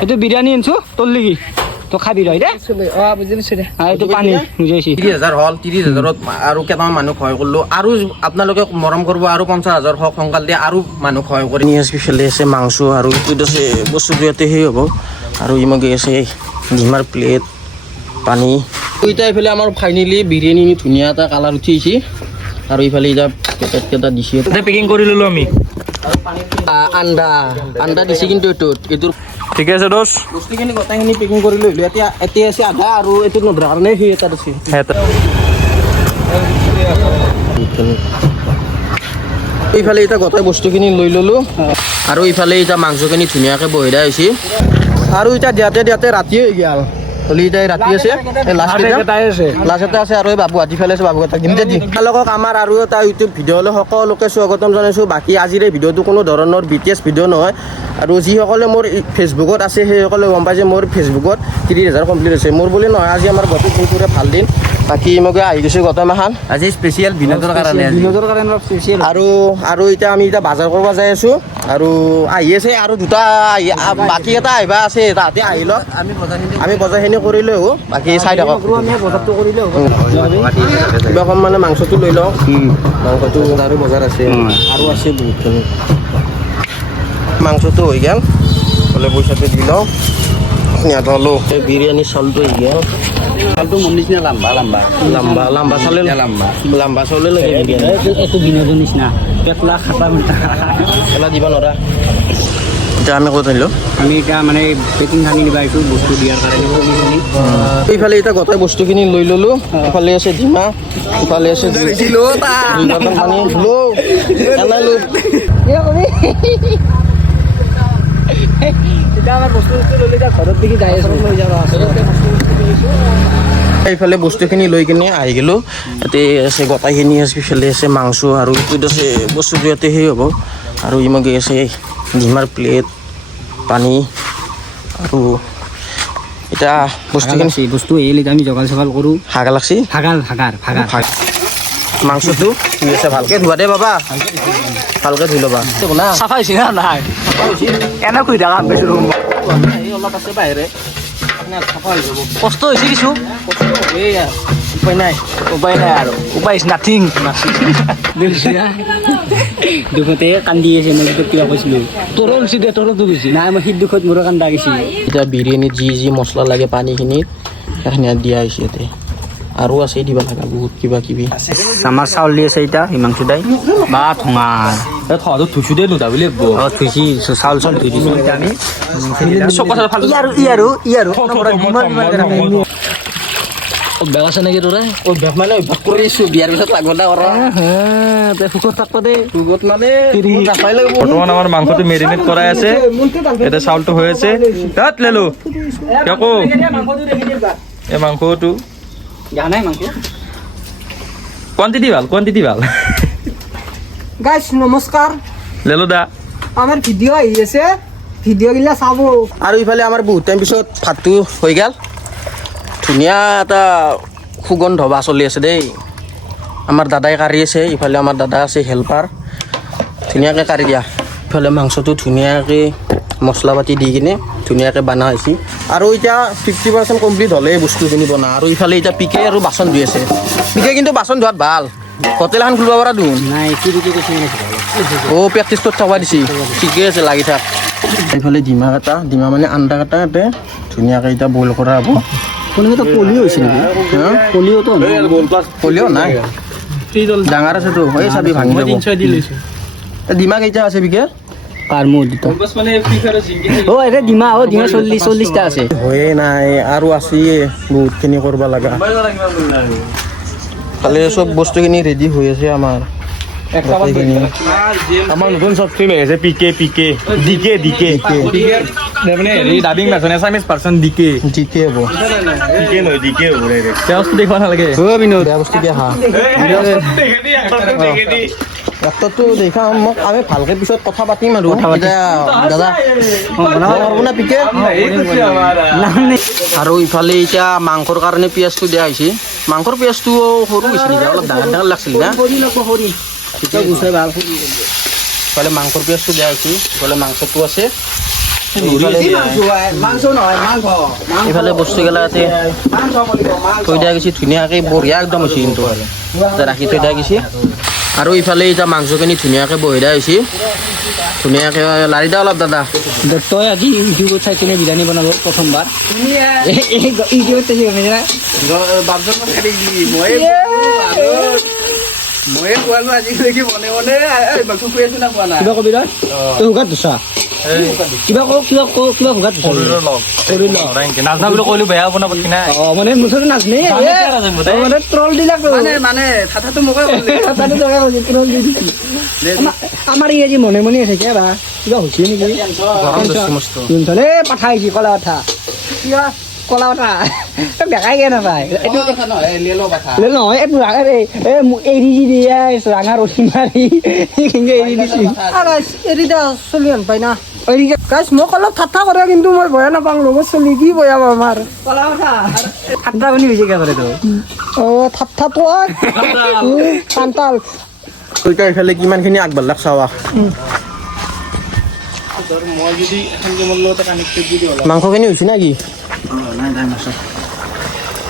এইটো বিৰিয়ানী আনছো তোৰ লাগি তো খাবি ৰয় দে এইটো পানী বুজাইছি 30,000 হল 30,000ত আৰু কেইটামান মানুহ সহায় কৰিলো আৰু আপোনালোকে মৰম কৰিব আৰু 50,000 হওক সংকাল দিয়ে আৰু মানুহ সহায় কৰি স্পেচিয়েলি আছে মাংস আৰু এইটো আছে বস্তুটো ইয়াতে সেই হ'ব আৰু ইমগে আছে ডিমাৰ প্লেট পানী দুইটা এইফালে আমাৰ ফাইনেলি বিৰিয়ানী ধুনীয়া এটা কালাৰ উঠিছে আৰু এইফালে এতিয়া পেকেট কেইটা দিছে পেকিং কৰি ললো আমি আন্দা দিছে কিন্তু এইটোৰ ঠিক আছে দোষ বস্তুখিনি গোটেইখিনি পেকিং কৰি লৈ এতিয়া আছে আধা আৰু এইটো নধৰাৰ কাৰণে সেই এটা আছে এইফালে এতিয়া গোটেই বস্তুখিনি লৈ ল'লো আৰু ইফালে এতিয়া মাংসখিনি ধুনীয়াকৈ বহিদাই হৈছে আৰু এতিয়া দিয়াতে ৰাতিয়ে হৈ গ'ল হলি এতিয়া ৰাতি আছে লাষ্ট এটা আছে আৰু এই বাবু হাতী ফেলাইছে বাবু এটা দিম দি তেওঁলোকক আমাৰ আৰু এটা ইউটিউব ভিডিঅ'লৈ সকলোকে স্বাগতম জনাইছোঁ বাকী আজিৰ এই ভিডিঅ'টো কোনো ধৰণৰ BTS ভিডিঅ' নহয় আৰু যিসকলে মোৰ ফেচবুকত আছে সেইসকলে গম পাই যে মোৰ ফেচবুকত 30,000 কমপ্লিট হৈছে মোৰ বুলি নহয় আজি আমাৰ গোটেই দিনটোৰে ভাল দিন বাকী মই আহি গৈছোঁ গোটেই মাহান আজি স্পেচিয়েল বিনোদৰ কাৰণে স্পেচিয়েল আৰু এতিয়া আমি এতিয়া বজাৰ কৰিব যাই আছোঁ আৰু আহি আছে আৰু দুটা বাকী এটা আহিবা আছে তাহাঁতে আহি লওক আমি বজাৰখিনি কৰিলে হ'ব বাকী চাই থাকক বজাৰটো কৰিলে হ'ব কিবা কম মানে মাংসটো লৈ লওক মাংসটো আৰু বজাৰ আছে আৰু আছে বহুতখিনি মাংসটো হৈ গ'ল হ'লে পইচাটো দি লওঁ সিহঁতলো বিৰিয়ানী চাউলটো হৈ গ'ল চাউলটো মোৰ নিচিনা লাম্বা চাউলে লাম্বা চাউলে লাগে এইটো বিনোদৰ নিচিনা পেটলা খাটা মিঠা পেলা দিব নোৱাৰা এতিয়া আমি ক'ত আহিলোঁ আমি এতিয়া মানে পেকিং খানি নিবা এইটো বস্তু দিয়াৰ কাৰণে এইফালে এতিয়া গোটেই বস্তুখিনি লৈ ল'লোঁ ইফালে আছে ডিমা ইফালে আছে এইফালে বস্তুখিনি লৈ কিনে আহি গ'লোঁ ইয়াতে আছে গোটাইখিনি স্পেচিয়েলি আছে মাংস আৰু এইটোত আছে বস্তুটো ইয়াতে সেই হ'ব আৰু ইমগে আছে ডিমাৰ প্লেট পানী আৰু এতিয়া বস্তুখিনি বস্তু এৰিলে আমি জগাল চগাল কৰোঁ হাগা লাগছি হাগাৰ মাংসটো ধুই আছে ভালকৈ ধোৱা দে বাবা ভালকৈ ধুই ল'বা চাফা হৈছে না নাই এনে কৰি থাকা অলপ আছে বাহিৰে আপোনাৰ চাফা হৈ যাব কষ্ট হৈছে কিছু উপায় নাই আৰু উপায় ইজ নাথিং দুখতে কান্দি আছে মই কিবা কৈছিলোঁ তোৰো হৈছে দে তোৰতো গৈছে নাই মই শীত দুখত মোৰো কান্দা গৈছে এতিয়া বিৰিয়ানীত যি মছলা লাগে পানীখিনিত সেইখিনি দিয়া হৈছে ইয়াতে আৰু আছে দিব লগা বহুত কিবা কিবি আমাৰ চাউল দি আছে এতিয়া হিমাংশ দাই বা ঠোঙাৰ থৈছোঁ দে নুধা বুলি থৈছি চাউল ধুই দিছোঁ এতিয়া আমি অভ্যাস আছে নেকি তোৰে অভ্যাস মানে অভ্যাস কৰিছোঁ বিয়াৰ পিছত লাগব না কৰা সুখত থাকব দে সুখত মানে বৰ্তমান আমাৰ মাংসটো মেৰিনেট কৰাই আছে এতিয়া চাউলটো হৈ আছে তাত লেলো কিয় এই মাংসটো কোৱান্টিটি ভাল গাইস নমস্কাৰ লেলো দা আমাৰ ভিডিঅ' আহি আছে ভিডিঅ' গিলা চাব আৰু ইফালে আমাৰ বহুত টাইম পিছত ভাতটো হৈ গ'ল ধুনীয়া এটা সুগন্ধ বা চলি আছে দেই আমাৰ দাদাই কাঢ়ি আছে ইফালে আমাৰ দাদা আছে হেল্পাৰ ধুনীয়াকৈ কাঢ়ি দিয়া ইফালে মাংসটো ধুনীয়াকৈ মছলা পাতি দি কিনে ধুনীয়াকৈ বনা হৈছে আৰু এতিয়া 50% কমপ্লিট হ'লে বস্তুখিনি বনা আৰু ইফালে এতিয়া পিকে আৰু বাচন ধুই আছে পিকে কিন্তু বাচন ধোৱাত ভাল হোটেল এখন খুলিব পৰা দেখোন নাই প্ৰেক্টিছটোত থবা দিছি ঠিকে আছে লাগি থাক এইফালে ডিমা মানে আন্দা কাটা ইয়াতে ধুনীয়াকৈ এতিয়া বইল কৰা হ'ব কোনোবাটো পলিঅ' হৈছে নেকি পলিঅ' নাই ডাঙৰ আছেতো এই চাবি ভাঙি যাব ডিমা কেইটা আছে বিকে ডিমা 40টা আছে হয়ে নাই আৰু আছে বহুতখিনি কৰিব লগা খালি চব বস্তুখিনি ৰেডি হৈ আছে আমাৰ আমাৰ নতুন চব ফিল্ম আহিছে পিকে ডিকে মানে হেৰি ডাবিং ভাৰ্চন এছামিজ ভাৰ্চন ডিকে হ'ব ডিকে হ'ব বস্তু দেখুৱা নালাগে বেয়া বস্তু দিয়া এক্টৰটো দেখা মোক আমি ভালকৈ পিছত কথা পাতিম আৰু দাদা না পিকে আৰু ইফালে এতিয়া মাংসৰ কাৰণে পিঁয়াজটো দিয়া হৈছে মাংসৰ পিঁয়াজটো সৰু হৈছে নেকি অলপ ডাঙৰ লাগছিল না ইফালে মাংসৰ পিঁয়াজটো দিয়া হৈছে, ইফালে মাংসটো আছে, ইফালে বস্তুগিলা ইয়াতে থৈ দিয়া গৈছে ধুনীয়াকৈ, বঢ়িয়া একদম হৈছে কিন্তু ৰাখি থৈ দিয়া গৈছে। আৰু ইফালে এতিয়া মাংসখিনি ধুনীয়াকৈ বহি দিয়া হৈছে, ধুনীয়াকৈ লাৰি দিয়া অলপ দাদা। তই আজি ইউটিউবত চাই কিনে বিৰিয়ানী বনাব প্ৰথমবাৰ ইউটিউবত চাইছি ময়ে খোৱালো আজিলৈকে মনে মনে, বাকী কৈ আছো না খোৱা নাই। কিবা কবি তই হুগাত ধুছা কিবা হুগাত ধুছা নাজনা বুলি কৈলো বেয়া হ'ব না পাতি নাই মানে মুঠতে নাজনে মানে ট্ৰল দিলাক মানে কথাটো মোকে ট্ৰল দি দিছি আমাৰ ই আজি মনে মনে আছে কিবা কিবা হৈছে নেকি শুনছলে পাঠা আহিছে কলা কথা কলা কথা দেখাই গে নাপায় এইটো নহয় এইটো এৰি দি দিয়ে ৰাঙা ৰচি মাৰি এৰি দিছি এৰি দা চলি আন পাই না গাইছ মোক অলপ ঠাট্টা কৰে কিন্তু মই বয়া নাপাওঁ লগত চলি কি বয়া আমাৰ কলা কথা ঠাণ্ডা পানী হৈছে একেবাৰে তো ঠাট্টাটো কান্তাল তই ইফালে কিমানখিনি আগবাঢ়লাক চাৱা। মাংসখিনি হৈছে না কি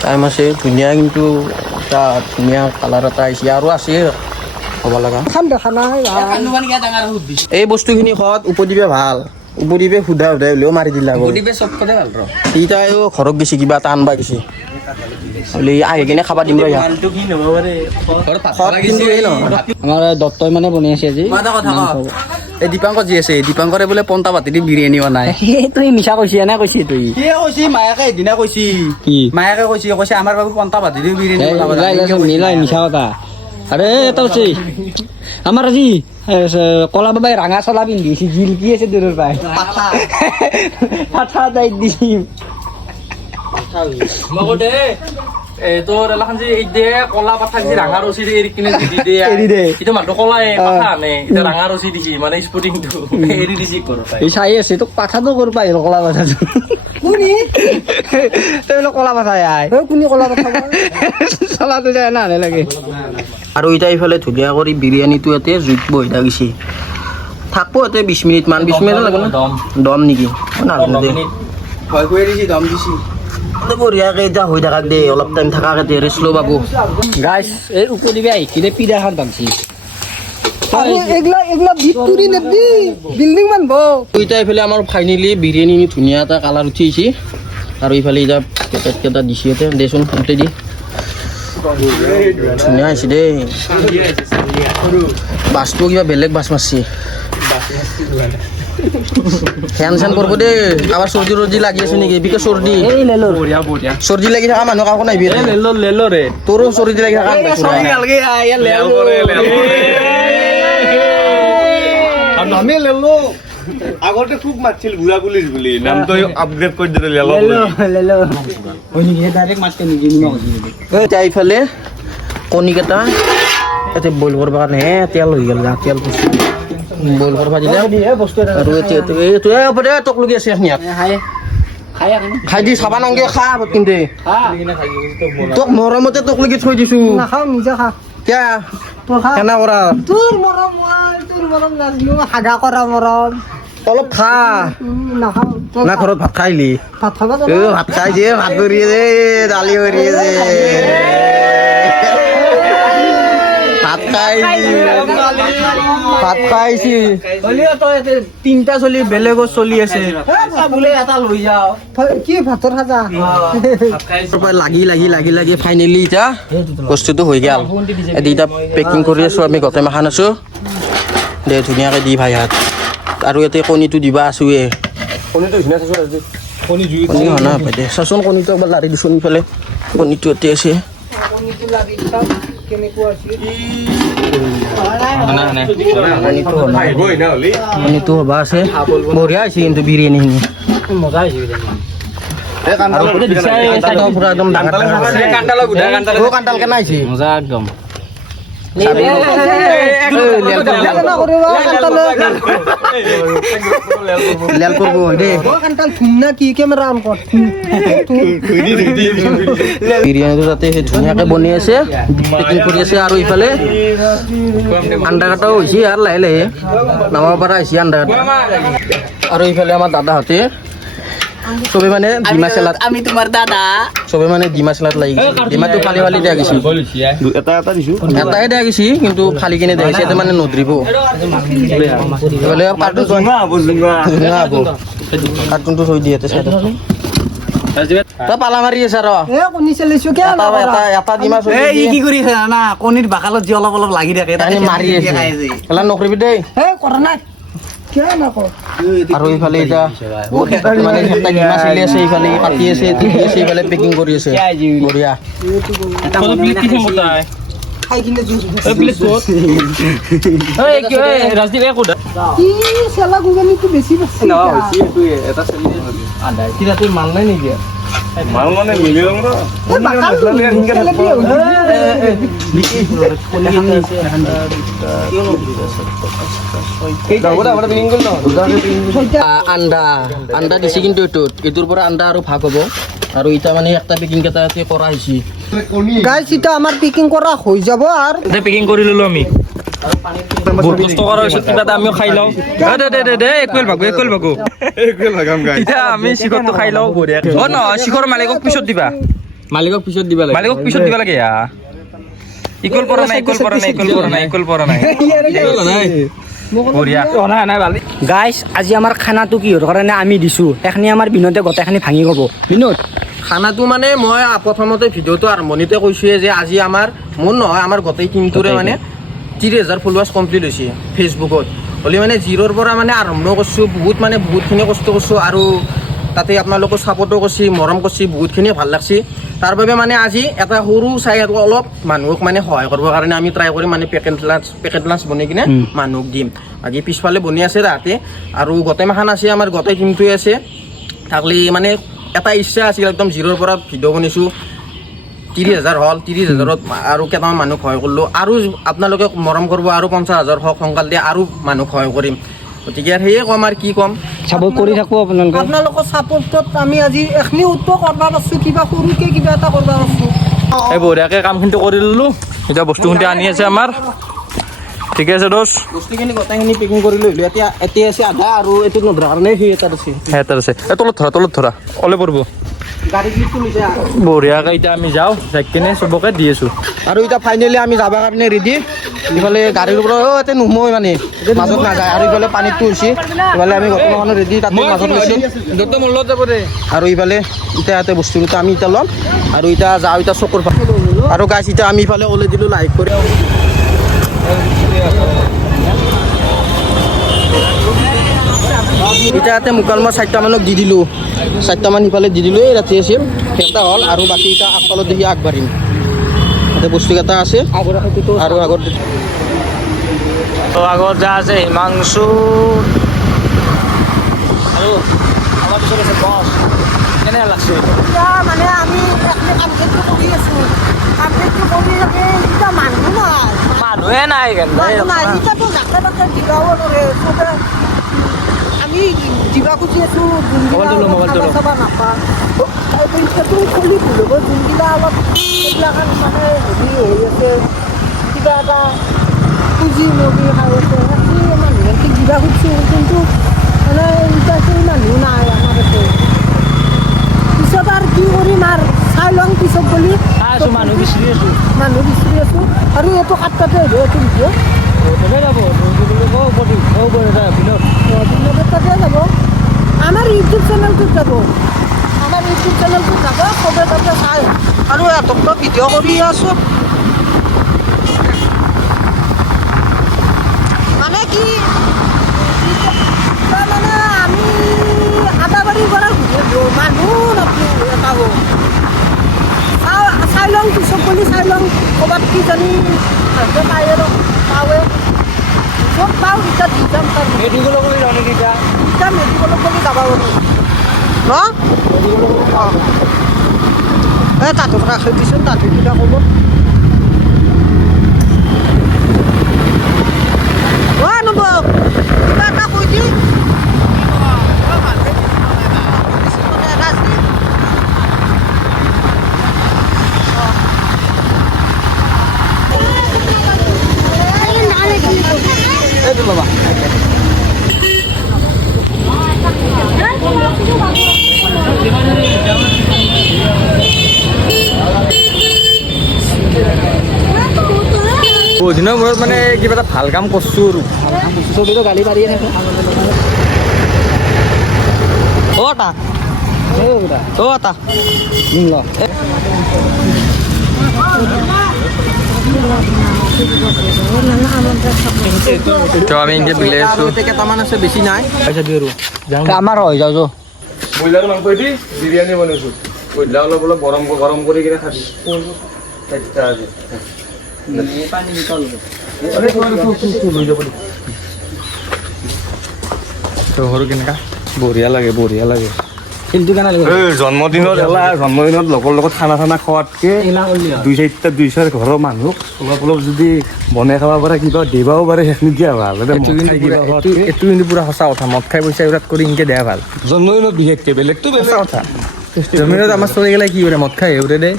টাইম আছে ধুনীয়া, কিন্তু এটা ধুনীয়া কালাৰ এটা আহিছে আৰু আছে হ'ব লগা। খাম দেখা নাই এই বস্তুখিনি খোৱাত উপদ্বীপে ভাল, উপদ্বীপে সুধা হ'লেও মাৰি দিলা এতিয়া ঘৰত গৈছে কিবা এটা আনবা গৈছে বুলি আহি কিনে খাবা দিম ৰ। আমাৰ দত্তই মানে বনাই আছে আজি এই দীপাংকৰ যি আছে, দীপাংকৰে বোলে পন্তা পাতি দি বিৰিয়ানী বনাই। তুই মিছা কৈছি এনে কৈছি তুই কৈছি মায়াকে এদিনা কৈছি, কি মায়াকে কৈছি আমাৰ বাবে পন্তা পাতি দি বিৰিয়ানী মিলাই মিছা কথা। আৰে এটা আছে আমাৰ আজি কলা বাবাই ৰাঙা চলা পিন্ধিছে জিলকি আছে দূৰৰ পাই পাঠা দাই দিম তোৰ এলাখান যে এই দে কলা পাঠা দিছি ৰাঙা ৰচি দি এৰি কিনে দি দিয়ে এৰি দে এইটো মানুহ কলাই পাঠা আনে, এতিয়া ৰাঙা ৰচি দিছি মানে স্পৰ্টিংটো এৰি দিছি ঘৰৰ পৰাই। এই চাই আছে তোক পাঠাটো কৰিব আহিল কলা পাঠাটো কোনি তই বোলে কলা পাঠাই আই কোনি কলা কথা চলাটো যায় না লাগে। আৰু এতিয়া ইফালে ধুনীয়া কৰি বিৰিয়ানীটো ইয়াতে জুইত বহি গৈছে, থাকব ইয়াতে 20 মিনিট মান, 20 মিনিট লাগে না দম নেকি নাজানো দে ভয় কৰি দিছি দম দিছি বঢ়িয়াকে এতিয়া হৈ থাকাক দে অলপ টাইম থাকাকে দে ৰেষ্ট ল বাবু। গাইছ এই উপদিবি আহি কিনে পিঠা খান বান্ধছি এগলা ভিতৰি নেদি বিল্ডিং বানব। এতিয়া এইফালে আমাৰ ফাইনেলি বিৰিয়ানী ধুনীয়া এটা কালাৰ উঠি আহিছে, আৰু ইফালে এতিয়া কেইটা দিছে ইয়াতে দেচোন উঠাই দি ধুনীয়া হৈছে দেই। বাছটো কিবা বেলেগ বাছ মাৰছি, ফেন চেন পৰব দেই। আমাৰ চৰ্দি ৰৰ্দি লাগি আছে নেকি? বিকে চৰ্দি চৰ্দি লাগি থকা মানুহ কাকো নাহিবি, তোৰো চৰ্দি লাগি থকা আমি লেলো আগতে খুব মারছিল বুড়া পুলিশ বলি নাম তো আপগ্রেড করে দিলে লেলো এতিয়া ইফালে কণীকেইটা ইয়াতে বইল কৰিব কাৰণে তেল হৈ গ'ল, তেল বইল কৰিব দিলে আৰু এইটোৱে হ'ব দে তোক লগি আছে ইয়াত খাই দি চাবা নাংগে খা কিন্তু তোক মৰমতে তোক লগি থৈ দিছো নাখাওঁ নিজে খা কিয়া তোৰ খা কেনা কৰা তোৰ মৰম তোৰ মৰম নাজনো হাগা কৰা মৰম অলপ খা নাখাওঁ না ঘৰত ভাত খাইলি ভাত খাব ভাত খাই দিয়ে ভাত কৰি আছে দালি কৰি আছে ভাত খাইছি তিনটা চলি বেলেগত চলি আছে বোলে এটা লৈ যাও কি ভাতৰ খাজা লাগি লাগি লাগি লাগি ফাইনেলি এতিয়া বস্তুটো হৈ গ'ল। এতিয়া পেকিং কৰি আছো আমি গোটেই মাখান আছো দে ধুনীয়াকৈ দি ভাই হাত আৰু ইয়াতে কণীটো দিবা আছোৱে কণী হোৱা নাই দে চাচোন কণীটো একবাৰ লাৰি দিছোঁ ইফালে কণীটো ইয়াতে আছে কণীটো হ'বা আছে বঢ়িয়া হৈছে কিন্তু বিৰিয়ানীখিনি পুৰা একদম কাণ্টাল কেনে আহিছে মজা একদম লেল করবো দে কান্তাল থুম না কি ক্যামেরা অন কর বিরিয়ানিটো তাতে সেই ধুনীয়াকে বনি আছে পেকিং কৰি আছে আৰু ইফালে আন্দা কাটাও হৈছে আৰু লাহে লাহে নামাব পৰা হৈছে আন্দা কাটা আৰু ইফালে আমাৰ দাদাহঁতে চবে মানে ডিমা চেলাত আমি তোমাৰ দাদা চবে মানে ডিমা চেলাত লাগি গৈছে ডিমাটো ফালি ফালি দিয়া গৈছে এটা দিছো এটাই দিয়া গৈছে কিন্তু ফালি কিনে দিয়া গৈছে মানে নদৰিব ইফালে কাৰ্টুন কাৰ্টুনটো থৈ দিয়ে চাইডত তই পালা মাৰি আছে ৰ এ কনি চলিছো কে এটা ডিমা থৈ কি কৰি আছে জানা কণীৰ বাকালত যি অলপ অলপ লাগি থাকে তাকে মাৰি আছে এলা নকৰিবি দেই এ কৰা নাই কে না ক আৰু ইফালে এতিয়া মানে এটা ডিমা চলি আছে ইফালে কাটি আছে ঠিকি আছে ইফালে পেকিং কৰি আছে বঢ়িয়া খাই কিনে জুস ৰাজদীপ এক কোটা কি চেলা গুগানি তো বেছি বেছি কিবা তুই মাল নাই নেকি মাল মানে মিলি লম ৰ আন্দা আন্দা দিছে কিন্তু এইটোৰ পৰা আন্দা আৰু ভাগ হ'ব আৰু এতিয়া মানে একটা পেকিং কেইটা কৰা হৈছে গাইস এটা আমাৰ পিকিং কৰা হয়ে যাব আৰ পেকিং কৰি ললো আমি বহুত কষ্ট কৰাৰ পিছত কিবা এটা আমিও খাই লওঁ দে একোৱেল ভাগো এতিয়া আমি শিখৰটো খাই লওঁ বঢ়িয়া অ নহয় শিখৰ মালিকক পিছত দিবা মালিকক পিছত দিবা লাগে মালিকক পিছত দিবা লাগে ইকুৱেল পৰা নাই বঢ়িয়া নাই ভালে গাইছ আজি আমাৰ খানাটো কিহৰ কাৰণে আমি দিছো সেইখিনি আমাৰ বিনোদে গোটেইখিনি ভাঙি ক'ব বিনোদ খানাটো মানে মই প্ৰথমতে ভিডিঅ'টো আৰম্ভণিতে কৈছোৱে যে আজি আমাৰ মোৰ নহয় আমাৰ গোটেই টিমটোৰে মানে 30,000 ফলোৱাৰ্ছ কমপ্লিট হৈছে ফেচবুকত হ'লে মানে জিৰ'ৰ পৰা মানে আৰম্ভ কৰিছোঁ বহুতখিনি কষ্ট কৰিছোঁ আৰু তাতে আপোনালোকৰ ছাপৰ্টো কৰিছে মৰম কৰিছে বহুতখিনি ভাল লাগছে তাৰ বাবে মানে আজি এটা সৰু চাই অলপ মানুহক মানে সহায় কৰিবৰ কাৰণে আমি ট্ৰাই কৰিম মানে পেকেট লাঞ্চ বনাই কিনে মানুহক দিম আজি পিছফালে বনি আছে তাতে আৰু গোটেই মাখান আছে আমাৰ গোটেই টিমটোৱে আছে থাকলি মানে এটা ইচ্ছা আছিল একদম জিৰ'ৰ পৰা ভিডিঅ' বনাইছোঁ 30,000 হ'ল 30,000ত আৰু কেইটামান মানুহ সহায় কৰিলোঁ আৰু আপোনালোকে মৰম কৰিব আৰু 50,000 হওক সোনকাল দিয়ে আৰু মানুহ সহায় কৰিম গতিকে সেয়ে ক'ম আৰু কি ক'ম চাপৰ্ট কৰি থাকো আপোনালোকে আপোনালোকৰ সাপোৰ্টত আমি আজি এখনি উত্তৰ কৰবা পাৰছো কিবা সৰুকে কিবা এটা কৰবা পাৰছো এই বঢ়িয়াকে কামখিনি কৰি ললো এতিয়া বস্তুখিনি আনি আছে আমাৰ ঠিকে আছে দোষ বস্তুখিনি গোটেইখিনি পেকিং কৰি লৈ এতিয়া আছে আধা আৰু এইটো নধৰাৰ কাৰণে সি এটা আছে এটা আছে এই তলত ধৰা অলে পৰিব গাড়ী ক্লিপটো লৈছে বঢ়িয়াকে এতিয়া আমি যাওঁ যাই কিনে চবকে দি আছো আৰু এতিয়া ফাইনেলি আমি যাবৰ কাৰণে ৰেডি ইফালে গাড়ীৰ পৰা ইয়াতে নোমোই মানে মাজত নাযায় আৰু ইফালে পানীটো হৈছে ইফালে আমি গোটেইখন ৰেডি তাতে মাজত লৈছোঁ আৰু ইফালে এতিয়া ইয়াতে বস্তুকেইটা আমি এতিয়া ল'ম আৰু এতিয়া যাওঁ এতিয়া চকুৰ ফালে আৰু গাছ এতিয়া আমি ইফালে ওলাই দিলোঁ লাইক কৰি এতিয়া ইয়াতে মুকালমা 4টা মানক দি দিলোঁ 4টা মান সিফালে দি দিলোঁ এই ৰাতি আছিল এটা হ'ল আৰু বাকী এতিয়া আগফালত দেখি আগবাঢ়িম ইয়াতে বস্তুকেইটা আছে আৰু আগত আগত যা আছে হিমাংশু আৰু আমাৰ পিছত আছে বছ কেনে লাগছে মানে আমি এখনি কামটো কৰি আছো কামটো কৰি থাকে এটা মানুহ নাই মানুহে নাই মানুহ নাই এটাতো জাকে তাকে দিবাও নৰে চবে আমি দিবা খুজি আছো যোনগিলা চাবা নাপা এইটো খুলি ভুলব যোনগিলা অলপ এইগিলাখান মানে হেৰি হৈ আছে কিবা এটা পুঁজি মগি খাই আছে সেইখিনি মানুহক দিবা খুজিছোঁ কিন্তু মানে এতিয়া সেই মানুহ নাই আমাৰ ইয়াতে পিছত আৰু কি কৰিম আৰু চাই লওঁ পিছত বুলি মানুহ বিচাৰি আছো আৰু এইটো 7টাতে আহিব এইটো ভিডিঅ' তাতে যাব আমাৰ ইউটিউব চেনেলটোত যাব চবে তাতে চাই আৰু এহঁতক ভিডিঅ' কৰি আছোঁ মানে কি মানে আমি আদাবাৰীৰ পৰা মানুহ নাপাব চাই লওঁ পিছত বুলি চাই লওঁ ক'ৰবাত কি জানি ভালকৈ পায় আৰু পাৱে চব পাওঁ এতিয়া দি যাম তাৰ মেডিকেলত গ'লে যাওঁ নেকি এতিয়া এতিয়া মেডিকেলত গ'লে যাব পাৰোঁ ন অঁ এই তাঁতত ৰাখি দিছোঁ তাঁতত কিবা ক'ব ল'ব কিবা এটা কৈ দি এইটো ল'বা বহুত দিনৰ মূৰত মানে কিবা এটা ভাল কাম কৰছো আৰু চবেইতো গালি পাৰিয়ে থাকে অ' তা অ' তা ল তো আমি এনেকৈ বিলাই আৰু আছোঁ এতিয়া কেইটামান আছে বেছি নাই পইচা দিওঁ আৰু আমাৰ হৈ যাওঁ যো ব্ৰইলাৰ মাংস দি বিৰিয়ানী বনাইছোঁ ব্ৰইলাৰ অলপ অলপ গৰম কৰি কিনে খাবি সৰু কেনেকা বঢ়িয়া লাগে কিন্তু কেনে লাগিব জন্মদিনত লগৰ লগত খানা খোৱাতকে দুই চাৰি ঘৰৰ মানুহ অলপ অলপ যদি বনাই খাব পাৰে কিবা দিবাও পাৰে সেইখিনি দিয়া ভাল এইটো কিন্তু পুৰা সঁচা কথা মদ খাই পইচা ইউজ কৰি এনেকৈ দিয়া ভাল জন্মদিনত বিশেষকে বেলেগতো সঁচা কথা জমিনত আমাৰ চলি গ'লে কি কৰে মদ খাই সেইবোৰে দে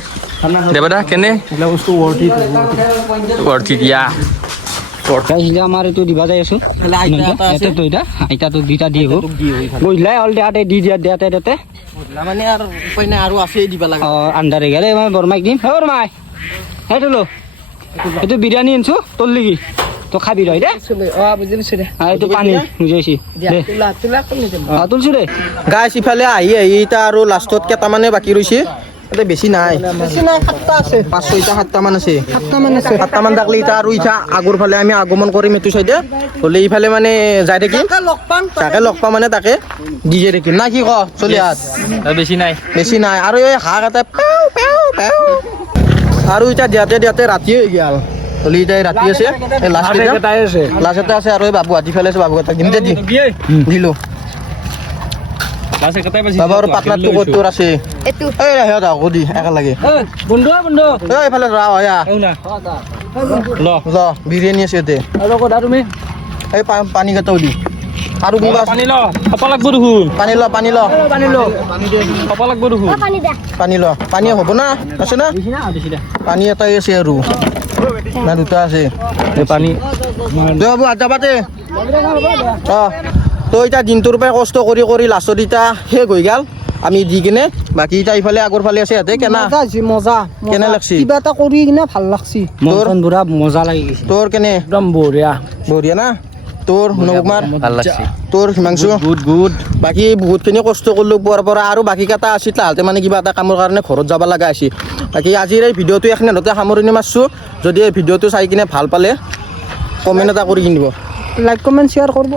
দেবা দা কেনে এইবিলাক বস্তু অৰ্থি দিয়া আমাৰ এইটো দিবা যাই আছো আইতাটো দুইটা দি আহো বুঝলাই হল দেয়াতে দি দিয়া দেয়াতে দেতে মানে আৰু উপায় নাই আৰু আছেই দিব লাগে আন্ধাৰে গেলে মই বৰমাইক দিম হে বৰমাই সেইটো লো এইটো বিৰিয়ানী আনছো তোৰ লিগি তো খাবি ৰয় দে এইটো পানী বুজাইছি তুলছো দে গাইছ ইফালে আহি এতিয়া আৰু লাষ্টত কেইটামানে বাকী ৰৈছে এতিয়া বেছি নাই পাঁচ ছয়টা সাতটামান আছে সাতটামান থাকলে এতিয়া আৰু এতিয়া আগৰ ফালে আমি আগমন কৰিম এইটো চাইডে হ'লে ইফালে মানে যাই থাকিম তাকে লগ পাম মানে তাকে দি যাই থাকিম না কি ক চলি আছ বেছি নাই আৰু এই হাঁহ এটা পেও পেও পেও আৰু এতিয়া দিয়াতে ৰাতি হৈ গ'ল হ'লে এতিয়া ৰাতি আছে এই লাষ্ট এটা আছে আৰু এই বাবু হাতী ফালে আছে বাবু এটা দিম দে দিলোঁ বাবা আৰু পাতলাটো ক'ত তোৰ আছে এই সিহঁত আকৌ দি একেলগে এইফালে ৰা হয়া ল বিৰিয়ানী আছে ইয়াতে এই পানী কেইটাও দি আৰু কোনোবা পানী ল খাব লাগব দেখোন পানী ল খাব লাগব দেখোন পানী হ'ব না আছে না পানী এটাই আছে আৰু না দুটা আছে পানী দে বাবু আজ যাবাতে তো এতিয়া দিনটোৰ পৰাই কষ্ট কৰি লাষ্টত এতিয়া শেষ হৈ গ'ল আমি দি কিনে বাকী এতিয়া ইফালে আগৰ ফালে আছে ইয়াতে কেনা মজা কেনে লাগছি কিবা এটা কৰি কিনে ভাল লাগছি তোৰ পুৰা মজা লাগি গৈছে তোৰ কেনে একদম বঢ়িয়া বঢ়িয়া না তোৰ নকুমাৰ ভাল লাগছে তোৰ হিমাংশু গুড বাকী বহুতখিনি কষ্ট কৰিলোঁ পোৱাৰ পৰা আৰু বাকী কেইটা আছিল তাহাঁতে মানে কিবা এটা কামৰ কাৰণে ঘৰত যাব লগা আছিল বাকী আজিৰ এই ভিডিঅ'টো এইখিনিতে সামৰণি মাৰিছোঁ যদি এই ভিডিঅ'টো চাই কিনে ভাল পালে কমেণ্ট এটা কৰি কিনিব লাইক কমেণ্ট শ্বেয়াৰ কৰিব